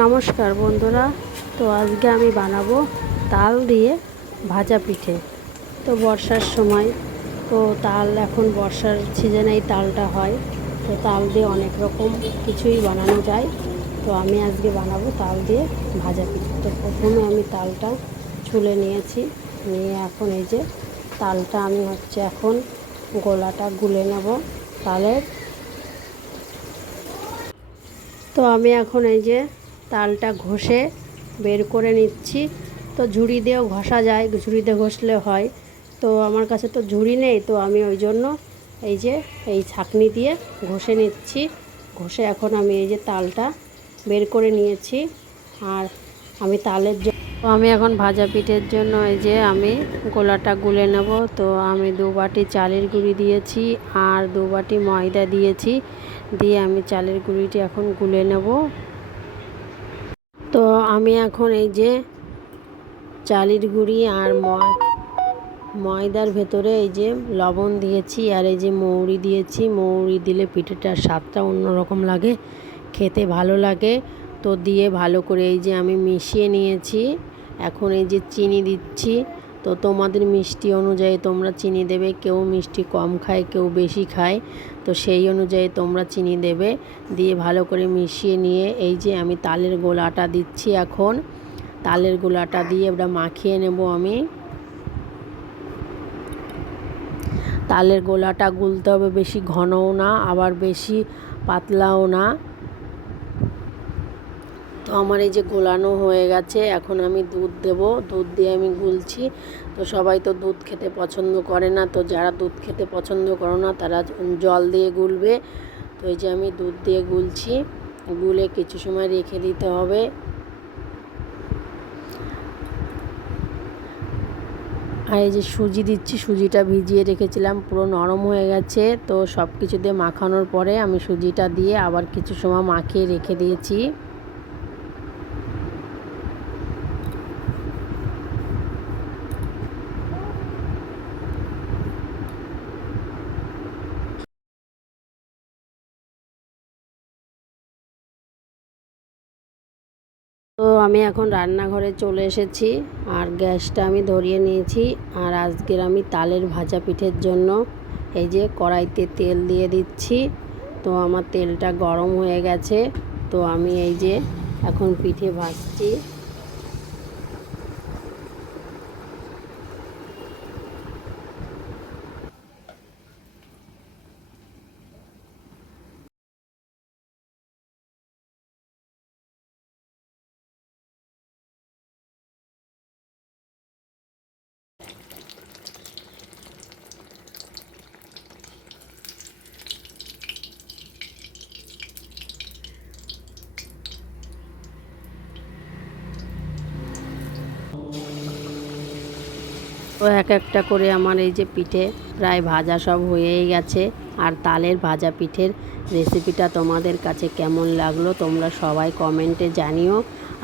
নমস্কার বন্ধুরা। তো আজকে আমি বানাবো তাল দিয়ে ভাজা পিঠে। তো বর্ষার সময়, তো তাল এখন বর্ষার সিজনেই তালটা হয়। তো তাল দিয়ে অনেক রকম কিছুই বানানো যায়। তো আমি আজকে বানাবো তাল দিয়ে ভাজা পিঠে। তো প্রথমে আমি তালটা ছুলে নিয়েছি, নিয়ে এখন এই যে তালটা আমি এখন গোলাটা গুলে নেব তালের। তো আমি এখন এই যে তালটা ঘষে বের করে নিচ্ছি। তো ঝুড়ি দিয়েও ঘষা যায়, ঝুড়িতে ঘষলে হয়। তো আমার কাছে তো ঝুড়ি নেই, তো আমি ওই জন্য এই যে এই ছাঁকনি দিয়ে ঘষে নিচ্ছি। ঘষে এখন আমি এই যে তালটা বের করে নিয়েছি। আর আমি আমি এখন ভাজা পিঠের জন্য এই যে আমি গোলাটা গুলে নেব। তো আমি 2 বাটি চালের গুঁড়ি দিয়েছি আর 2 বাটি ময়দা দিয়েছি, দিয়ে আমি চালের গুঁড়িটি এখন গুলে নেব। তো আমি এখন এই যে চালের গুঁড়ি আর ময়দার ভেতরে এই যে লবণ দিয়েছি আর এই যে মৌরি দিয়েছি। মৌরি দিলে পিঠেটার স্বাদটা অন্যরকম লাগে, খেতে ভালো লাগে। তো দিয়ে ভালো করে এই যে আমি মিশিয়ে নিয়েছি। এখন এই যে চিনি দিচ্ছি। তো তোমাদের মিষ্টি অনুযায়ী তোমরা চিনি দেবে, কেউ মিষ্টি কম খায়, কেউ বেশি খায়। তো সেই অনুযায়ী তোমরা চিনি দেবে। দিয়ে ভালো করে মিশিয়ে নিয়ে এই যে আমি তালের গোলাটা দিচ্ছি। এখন তালের গোলাটা দিয়ে ওটা মাখিয়ে নেব আমি। তালের গোলাটা গুলতে হবে, বেশি ঘনও না আবার বেশি পাতলাও না। তো আমার এই যে গোলানো হয়ে গেছে, এখন আমি দুধ দেব। দুধ দিয়ে আমি গুলছি। তো সবাই তো দুধ খেতে পছন্দ করে না, তো যারা দুধ খেতে পছন্দ করো না তারা জল দিয়ে গুলবে। তো এই যে আমি দুধ দিয়ে গুলছি, গুলে কিছু সময় রেখে দিতে হবে। আর এই যে সুজি দিচ্ছি, সুজিটা ভিজিয়ে রেখেছিলাম, পুরো নরম হয়ে গেছে। তো সব কিছু দিয়ে মাখানোর পরে আমি সুজিটা দিয়ে আবার কিছু সময় মাখিয়ে রেখে দিয়েছি। তো আমি এখন রান্নাঘরে চলে এসেছি আর গ্যাসটা আমি ধরিয়ে নিয়েছি। আর আজকের আমি তালের ভাজা পিঠের জন্য এই যে কড়াইতে তেল দিয়ে দিচ্ছি। তো আমার তেলটা গরম হয়ে গেছে। তো আমি এই যে এখন পিঠে ভাজছি। তো এক একটা করে আমার এই যে পিঠে প্রায় ভাজা সব হয়েই গেছে। আর তালের ভাজা পিঠের রেসিপিটা তোমাদের কাছে কেমন লাগলো তোমরা সবাই কমেন্টে জানিও।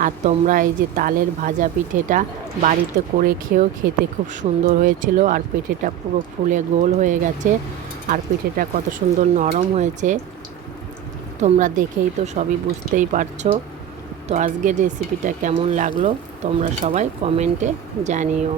আর তোমরা এই যে তালের ভাজা পিঠেটা বাড়িতে করে খেতে খুব সুন্দর হয়েছিল। আর পিঠেটা পুরো ফুলে গোল হয়ে গেছে, আর পিঠেটা কত সুন্দর নরম হয়েছে তোমরা দেখেই তো সবই বুঝতেই পারছো। তো আজকের রেসিপিটা কেমন লাগলো তোমরা সবাই কমেন্টে জানিও।